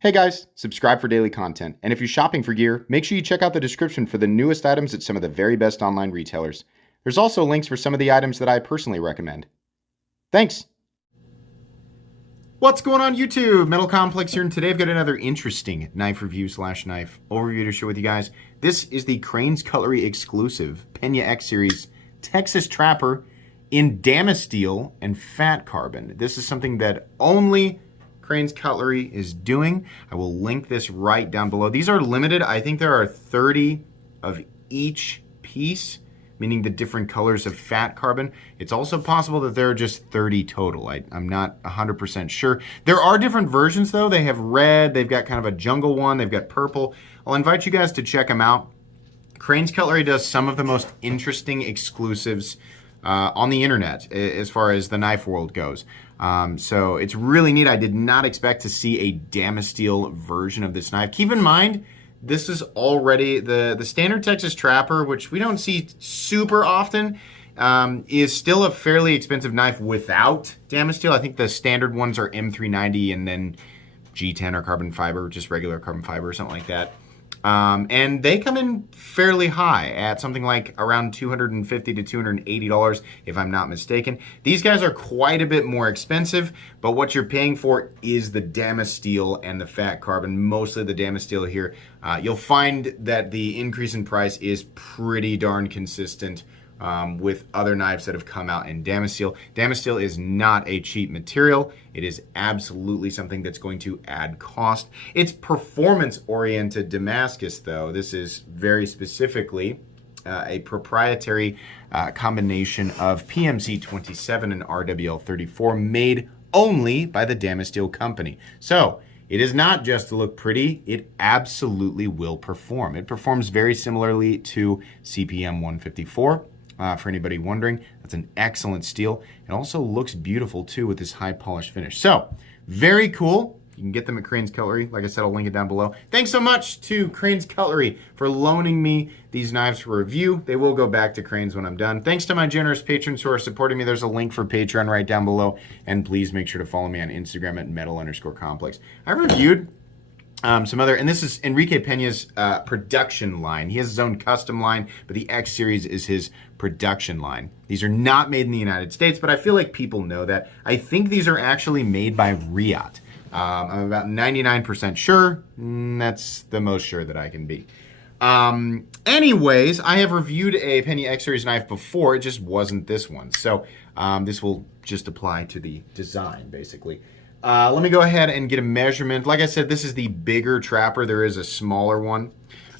Hey guys, subscribe for daily content. And if you're shopping for gear, make sure you check out the description for the newest items at some of the very best online retailers. There's also links for some of the items that I personally recommend. Thanks! What's going on YouTube? Metal Complex here, and today I've got another interesting knife review / knife overview to share with you guys. This is the Crane's Cutlery exclusive Pena X Series Texas Trapper in Damasteel and fat carbon. This is something that only Crane's Cutlery is doing. I will link this right down below. These are limited. I think there are 30 of each piece, meaning the different colors of fat carbon. It's also possible that there are just 30 total. I'm not 100% sure. There are different versions though. They have red, they've got kind of a jungle one, they've got purple. I'll invite you guys to check them out. Crane's Cutlery does some of the most interesting exclusives on the internet as far as the knife world goes. So it's really neat. I did not expect to see a Damasteel version of this knife. Keep in mind, this is already the standard Texas Trapper, which we don't see super often, is still a fairly expensive knife without Damasteel. I think the standard ones are M390 and then G10 or carbon fiber, just regular carbon fiber or something like that. And they come in fairly high at something like around $250 to $280, if I'm not mistaken. These guys are quite a bit more expensive, but what you're paying for is the Damasteel and the fat carbon, mostly the Damasteel here. You'll find that the increase in price is pretty darn consistent with other knives that have come out in Damasteel. Damasteel is not a cheap material. It is absolutely something that's going to add cost. It's performance-oriented Damascus, though. This is very specifically a proprietary combination of PMC 27 and RWL 34 made only by the Damasteel company. So it is not just to look pretty, it absolutely will perform. It performs very similarly to CPM 154. For anybody wondering, that's an excellent steel. It also looks beautiful too with this high polished finish. So, very cool. You can get them at Crane's Cutlery. Like I said, I'll link it down below. Thanks so much to Crane's Cutlery for loaning me these knives for review. They will go back to Crane's when I'm done. Thanks to my generous patrons who are supporting me. There's a link for Patreon right down below. And please make sure to follow me on Instagram at metal_complex. I reviewed some other, and this is Enrique Pena's production line. He has his own custom line, but the X Series is his production line. These are not made in the United States, but I feel like people know that. I think these are actually made by Riot. I'm about 99% sure. That's the most sure that I can be. Anyways, I have reviewed a Pena X Series knife before. It just wasn't this one. So this will just apply to the design, basically. Let me go ahead and get a measurement. Like I said, this is the bigger Trapper. There is a smaller one.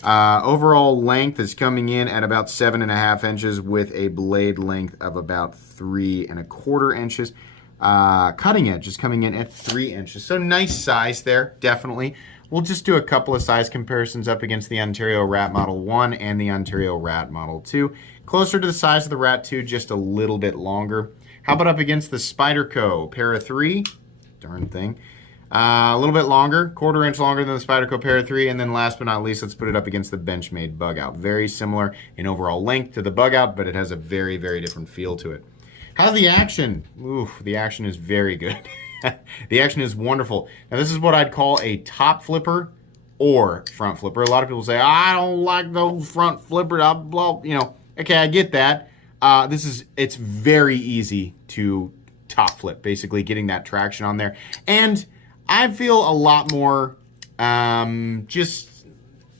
Overall length is coming in at about 7.5 inches with a blade length of about 3¼ inches. Cutting edge is coming in at 3 inches. So nice size there, definitely. We'll just do a couple of size comparisons up against the Ontario Rat Model 1 and the Ontario Rat Model 2. Closer to the size of the Rat 2, just a little bit longer. How about up against the Spyderco Para 3? Darn thing. A little bit longer, 1/4 inch longer than the Spyderco Para 3, and then last but not least, let's put it up against the Benchmade Bug Out. Very similar in overall length to the Bug Out, but it has a very, very different feel to it. How's the action? Oof, the action is very good. The action is wonderful. Now this is what I'd call a top flipper or front flipper. A lot of people say, I don't like those front flippers, blah, you know. Okay, I get that. It's very easy to top flip, basically getting that traction on there. And I feel a lot more just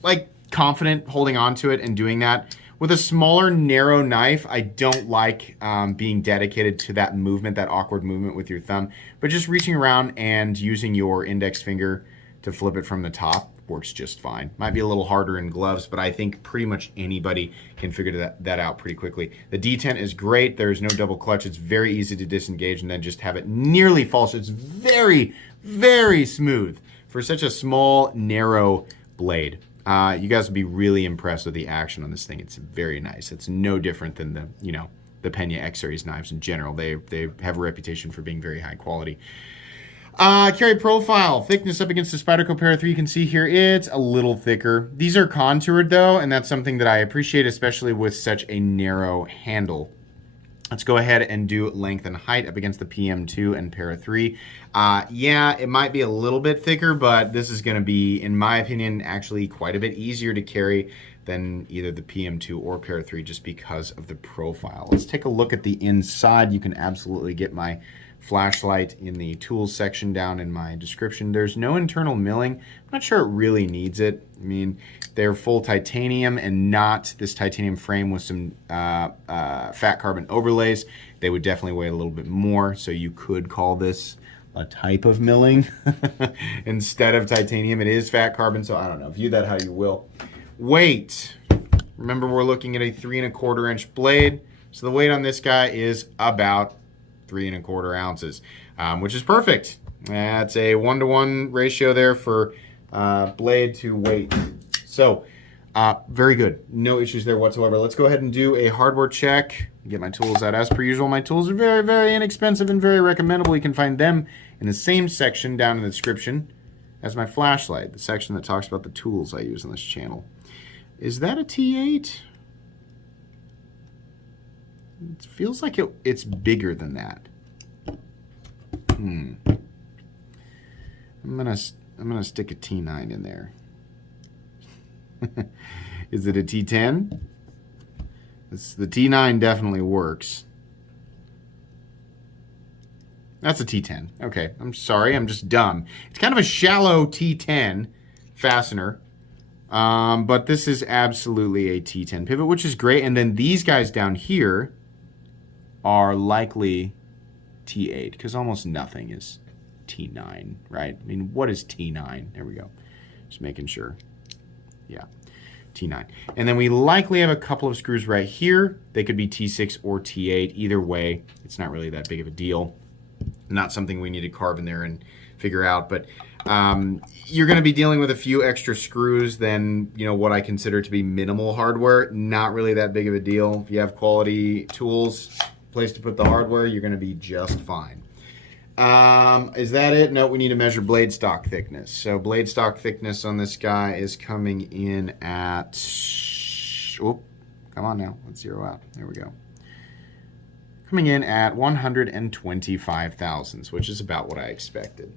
like confident holding on to it and doing that. With a smaller, narrow knife, I don't like being dedicated to that movement, that awkward movement with your thumb. But just reaching around and using your index finger to flip it from the top works just fine. Might be a little harder in gloves, but I think pretty much anybody can figure that out pretty quickly. The detent is great. There's no double clutch. It's very easy to disengage and then just have it nearly fall. So it's very, very smooth for such a small, narrow blade. You guys will be really impressed with the action on this thing. It's very nice. It's no different than the Pena X Series knives in general. They have a reputation for being very high quality. Carry profile, thickness up against the Spyderco Para 3, you can see here, it's a little thicker. These are contoured though, and that's something that I appreciate, especially with such a narrow handle. Let's go ahead and do length and height up against the PM2 and Para 3. Yeah, it might be a little bit thicker, but this is going to be, in my opinion, actually quite a bit easier to carry than either the PM2 or Para 3 just because of the profile. Let's take a look at the inside. You can absolutely get my flashlight in the tools section down in my description. There's no internal milling. I'm not sure it really needs it. I mean, they're full titanium and not this titanium frame with some fat carbon overlays. They would definitely weigh a little bit more, so you could call this a type of milling instead of titanium. It is fat carbon, so I don't know. View that how you will. Weight. Remember, we're looking at a 3 1/4 inch blade, so the weight on this guy is about 3 1/4 ounces, which is perfect. That's a 1-to-1 ratio there for blade to weight. So very good. No issues there whatsoever. Let's go ahead and do a hardware check. Get my tools out as per usual. My tools are very, very inexpensive and very recommendable. You can find them in the same section down in the description as my flashlight, the section that talks about the tools I use on this channel. Is that a T8? It feels like it's bigger than that. I'm gonna stick a T9 in there. Is it a T10? The T9 definitely works. That's a T10. Okay, I'm sorry, I'm just dumb. It's kind of a shallow T10 fastener. But this is absolutely a T10 pivot, which is great. And then these guys down here are likely T8, because almost nothing is T9, right? I mean, what is T9? There we go. Just making sure. Yeah, T9. And then we likely have a couple of screws right here. They could be T6 or T8. Either way, it's not really that big of a deal. Not something we need to carve in there and figure out, but you're going to be dealing with a few extra screws than, you know, what I consider to be minimal hardware. Not really that big of a deal. If you have quality tools, place to put the hardware, you're going to be just fine. Is that it? No, we need to measure blade stock thickness. So blade stock thickness on this guy is coming in at, oh, come on now, let's zero out. There we go. Coming in at 125 thousandths, which is about what I expected.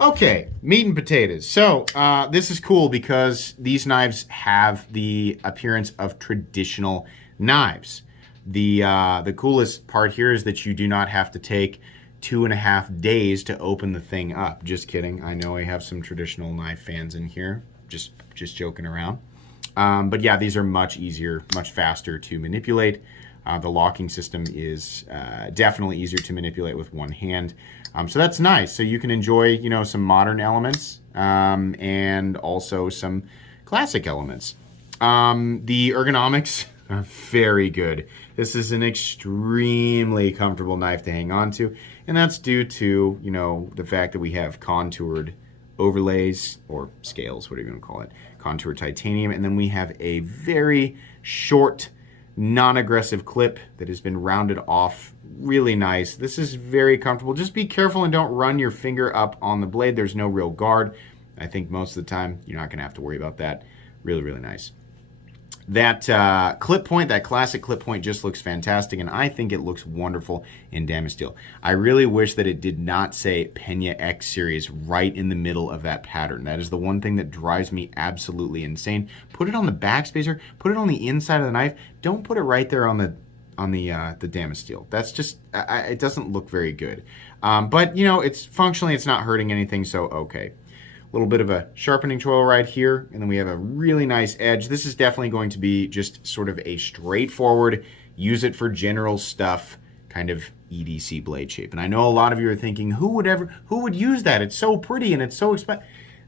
Okay, meat and potatoes. So this is cool because these knives have the appearance of traditional knives. The coolest part here is that you do not have to take 2.5 days to open the thing up. Just kidding. I know I have some traditional knife fans in here. Just joking around. But yeah, these are much easier, much faster to manipulate. The locking system is definitely easier to manipulate with one hand. So that's nice. So you can enjoy, you know, some modern elements and also some classic elements. The ergonomics are very good. This is an extremely comfortable knife to hang on to, and that's due to, you know, the fact that we have contoured overlays or scales, whatever you want to call it, contoured titanium, and then we have a very short, non-aggressive clip that has been rounded off. Really nice. This is very comfortable. Just be careful and don't run your finger up on the blade. There's no real guard. I think most of the time you're not going to have to worry about that. Really, really nice. That clip point, that classic clip point, just looks fantastic, and I think it looks wonderful in damaged steel. I really wish that it did not say Pena X series right in the middle of that pattern. That is the one thing that drives me absolutely insane. Put it on the backspacer, put it on the inside of the knife. Don't put it right there on the damaged steel. That's just, it doesn't look very good. But you know, it's functionally, it's not hurting anything, so okay. A little bit of a sharpening tool right here, and then we have a really nice edge. This is definitely going to be just sort of a straightforward, use it for general stuff kind of EDC blade shape. And I know a lot of you are thinking, who would use that? It's so pretty and it's so expensive.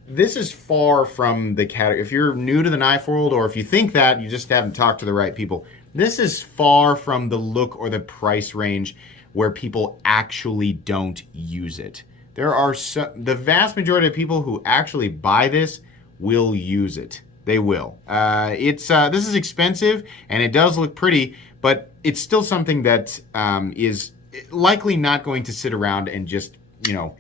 This is far from the category. If you're new to the knife world, or if you think that, you just haven't talked to the right people. This is far from the look or the price range where people actually don't use it. There are the vast majority of people who actually buy this will use it. They will. This is expensive and it does look pretty, but it's still something that is likely not going to sit around and just, you know,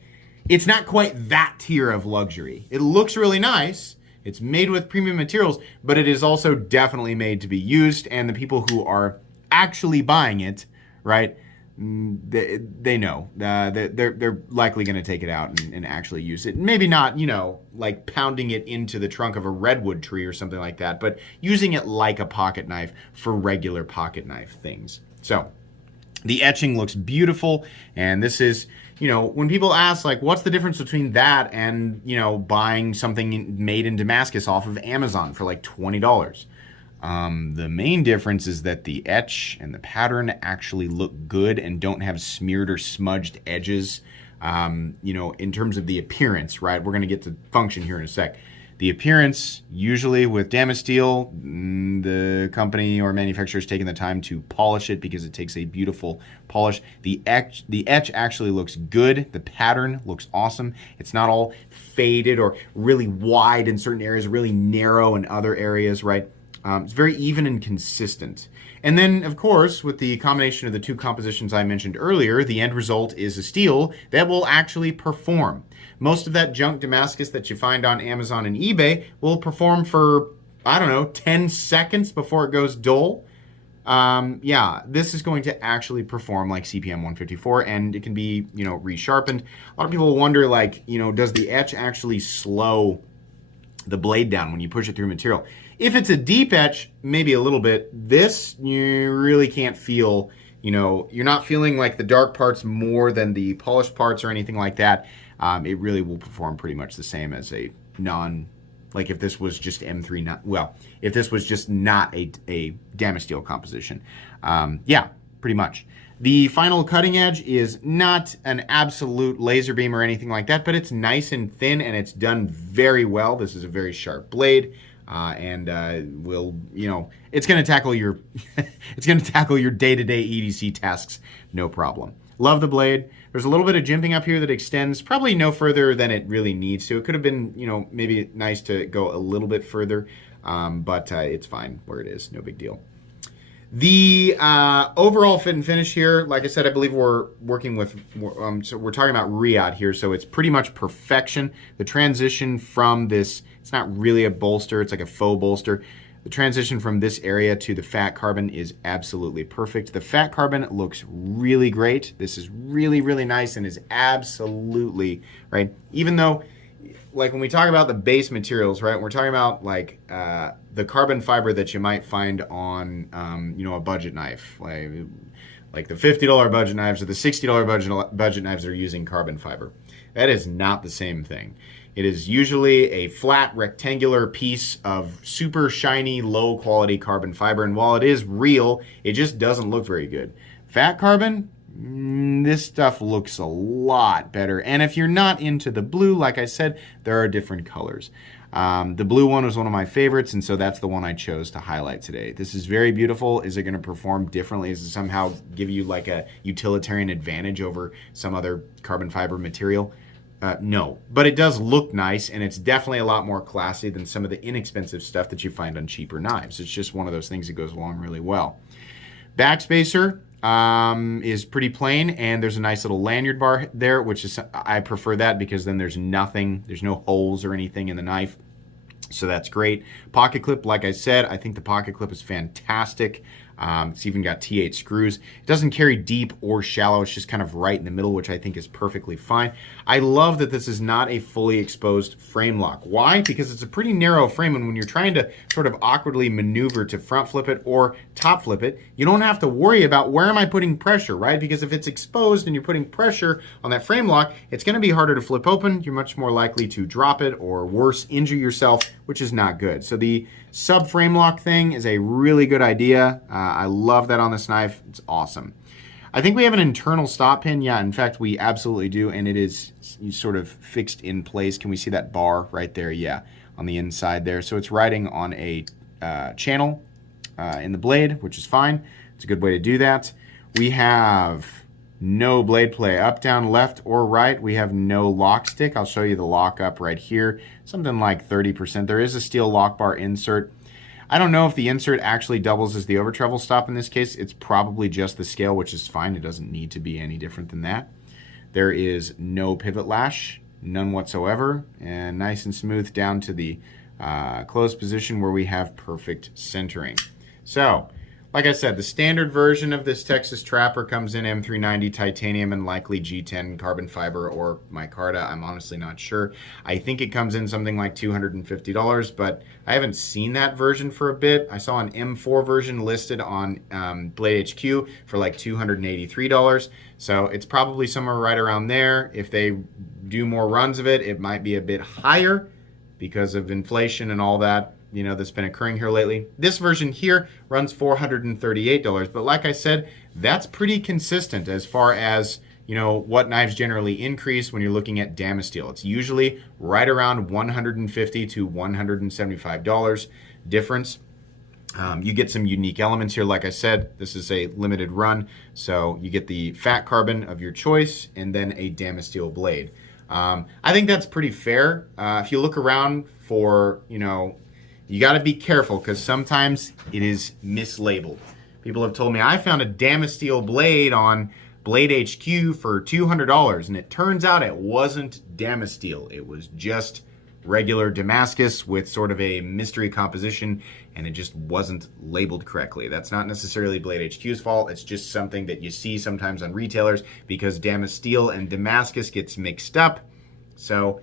it's not quite that tier of luxury. It looks really nice. It's made with premium materials, but it is also definitely made to be used, and the people who are actually buying it, right, they know. They're likely going to take it out and actually use it. Maybe not, you know, like pounding it into the trunk of a redwood tree or something like that, but using it like a pocket knife for regular pocket knife things. So the etching looks beautiful, and this is, you know, when people ask, like, what's the difference between that and, you know, buying something made in Damascus off of Amazon for like $20? The main difference is that the etch and the pattern actually look good and don't have smeared or smudged edges. You know, in terms of the appearance, right? We're going to get to function here in a sec. The appearance, usually with Damasteel, the company or manufacturer is taking the time to polish it because it takes a beautiful polish. The etch actually looks good. The pattern looks awesome. It's not all faded or really wide in certain areas, really narrow in other areas, right? It's very even and consistent. And then, of course, with the combination of the two compositions I mentioned earlier, the end result is a steel that will actually perform. Most of that junk Damascus that you find on Amazon and eBay will perform for, I don't know, 10 seconds before it goes dull. Yeah, this is going to actually perform like CPM 154, and it can be, you know, resharpened. A lot of people wonder, like, you know, does the etch actually slow the blade down when you push it through material? If it's a deep etch, maybe a little bit. This, you really can't feel, you know, you're not feeling like the dark parts more than the polished parts or anything like that. It really will perform pretty much the same as a like if this was just M3, well, if this was just not a Damasteel composition. Yeah, pretty much. The final cutting edge is not an absolute laser beam or anything like that, but it's nice and thin, and it's done very well. This is a very sharp blade. Will, you know, it's going to tackle your it's going to tackle your day-to-day EDC tasks, no problem. Love the blade. There's a little bit of jimping up here that extends probably no further than it really needs to. It could have been, you know, maybe nice to go a little bit further, but it's fine where it is. No big deal. The overall fit and finish here, like I said, I believe we're working with, so we're talking about Riyadh here, so it's pretty much perfection. The transition from this, it's not really a bolster, it's like a faux bolster. The transition from this area to the fat carbon is absolutely perfect. The fat carbon looks really great. This is really, really nice and is absolutely, right? Even though, like when we talk about the base materials, right, we're talking about like the carbon fiber that you might find on, you know, a budget knife, like the $50 budget knives or the $60 budget knives that are using carbon fiber. That is not the same thing. It is usually a flat rectangular piece of super shiny, low quality carbon fiber, and while it is real, it just doesn't look very good. Fat carbon, this stuff looks a lot better. And if you're not into the blue, like I said, there are different colors. The blue one was one of my favorites, and so that's the one I chose to highlight today. This is very beautiful. Is it going to perform differently? Is it somehow give you like a utilitarian advantage over some other carbon fiber material? No, but it does look nice, and it's definitely a lot more classy than some of the inexpensive stuff that you find on cheaper knives. It's just one of those things that goes along really well. Backspacer is pretty plain, and there's a nice little lanyard bar there, which is, I prefer that because then there's no holes or anything in the knife. So that's great. Pocket clip, like I said, I think the pocket clip is fantastic. It's even got T8 screws. It doesn't carry deep or shallow. It's just kind of right in the middle, which I think is perfectly fine. I love that this is not a fully exposed frame lock. Why? Because it's a pretty narrow frame, and when you're trying to sort of awkwardly maneuver to front flip it or top flip it, you don't have to worry about where am I putting pressure, right? Because if it's exposed and you're putting pressure on that frame lock, it's going to be harder to flip open. You're much more likely to drop it or worse, injure yourself, which is not good. So the sub frame lock thing is a really good idea. I love that on this knife. It's awesome. I think we have an internal stop pin. Yeah, in fact, we absolutely do, and it is sort of fixed in place. Can we see that bar right there? Yeah, on the inside there. So it's riding on a channel in the blade, which is fine. It's a good way to do that. We have no blade play up, down, left, or right. We have no lock stick. I'll show you the lock up right here. Something like 30%. There is a steel lock bar insert. I don't know if the insert actually doubles as the over travel stop in this case. It's probably just the scale, which is fine. It doesn't need to be any different than that. There is no pivot lash, none whatsoever, and nice and smooth down to the closed position where we have perfect centering. So like I said, the standard version of this Texas Trapper comes in M390 titanium and likely G10 carbon fiber or micarta. I'm honestly not sure. I think it comes in something like $250, but I haven't seen that version for a bit. I saw an M4 version listed on Blade HQ for like $283. So it's probably somewhere right around there. If they do more runs of it, it might be a bit higher because of inflation and all that, you know, that's been occurring here lately. This version here runs $438, but like I said, that's pretty consistent as far as, you know, what knives generally increase when you're looking at Damasteel. It's usually right around $150 to $175 difference. You get some unique elements here. Like I said, this is a limited run, so you get the fat carbon of your choice and then a Damasteel blade. I think that's pretty fair. If you look around for, you know, you got to be careful because sometimes it is mislabeled. People have told me, I found a Damasteel blade on Blade HQ for $200, and it turns out it wasn't Damasteel. It was just regular Damascus with sort of a mystery composition, and it just wasn't labeled correctly. That's not necessarily Blade HQ's fault. It's just something that you see sometimes on retailers because Damasteel and Damascus gets mixed up. So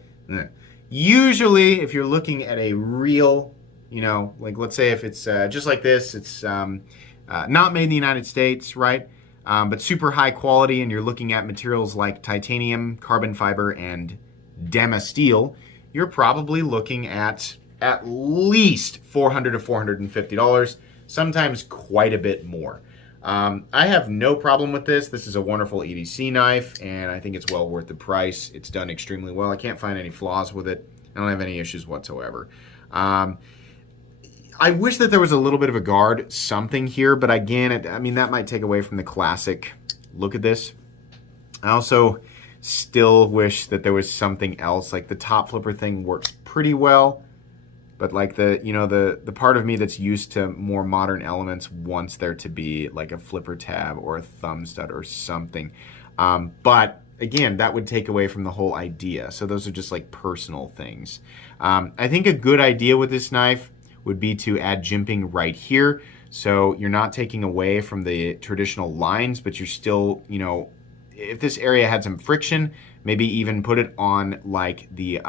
usually if you're looking at a real, you know, like let's say if it's just like this, it's not made in the United States, right? But super high quality, and you're looking at materials like titanium, carbon fiber, and Damasteel, you're probably looking at least $400 to $450, sometimes quite a bit more. I have no problem with this. This is a wonderful EDC knife, and I think it's well worth the price. It's done extremely well. I can't find any flaws with it. I don't have any issues whatsoever. I wish that there was a little bit of a guard, something here, but again, I mean, that might take away from the classic look at this. I also still wish that there was something else. Like the top flipper thing works pretty well, but like the, you know, the part of me that's used to more modern elements wants there to be like a flipper tab or a thumb stud or something. But again, that would take away from the whole idea. So those are just like personal things. I think a good idea with this knife would be to add jimping right here. So you're not taking away from the traditional lines, but you're still, you know, if this area had some friction, maybe even put it on like the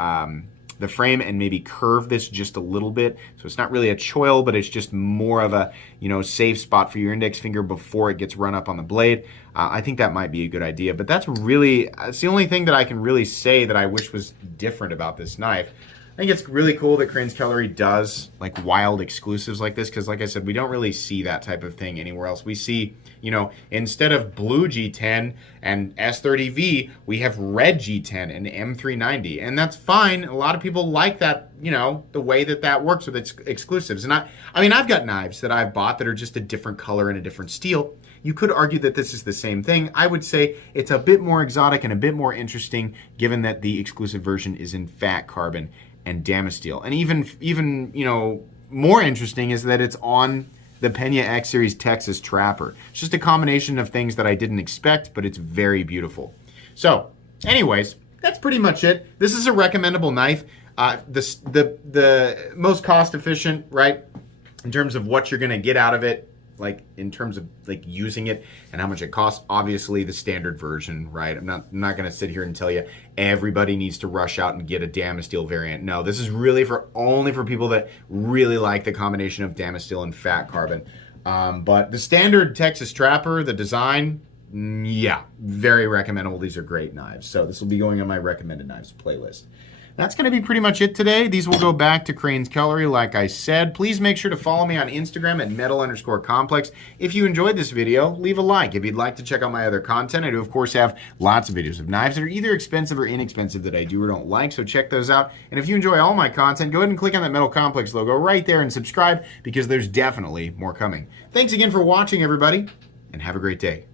frame and maybe curve this just a little bit. So it's not really a choil, but it's just more of a, you know, safe spot for your index finger before it gets run up on the blade. I think that might be a good idea, but that's the only thing that I can really say that I wish was different about this knife. I think it's really cool that Crane's Cutlery does like wild exclusives like this, because like I said, we don't really see that type of thing anywhere else. We see, you know, instead of blue G10 and S30V, we have red G10 and M390, and that's fine. A lot of people like that, you know, the way that that works with its exclusives. And I mean, I've got knives that I've bought that are just a different color and a different steel. You could argue that this is the same thing. I would say it's a bit more exotic and a bit more interesting, given that the exclusive version is in fat carbon and Damasteel. And even you know, more interesting is that it's on the Pena X Series Texas Trapper. It's just a combination of things that I didn't expect, but it's very beautiful. So anyways, that's pretty much it. This is a recommendable knife. The most cost efficient, right, in terms of what you're gonna get out of it, like in terms of like using it and how much it costs. Obviously the standard version, right? I'm not going to sit here and tell you everybody needs to rush out and get a Damasteel variant. No, this is really only for people that really like the combination of Damasteel and fat carbon. But the standard Texas Trapper, the design, yeah, very recommendable. These are great knives. So this will be going on my recommended knives playlist. That's going to be pretty much it today. These will go back to Crane's Cutlery, like I said. Please make sure to follow me on Instagram at metal_complex. If you enjoyed this video, leave a like. If you'd like to check out my other content, I do, of course, have lots of videos of knives that are either expensive or inexpensive that I do or don't like, so check those out. And if you enjoy all my content, go ahead and click on that Metal Complex logo right there and subscribe, because there's definitely more coming. Thanks again for watching, everybody, and have a great day.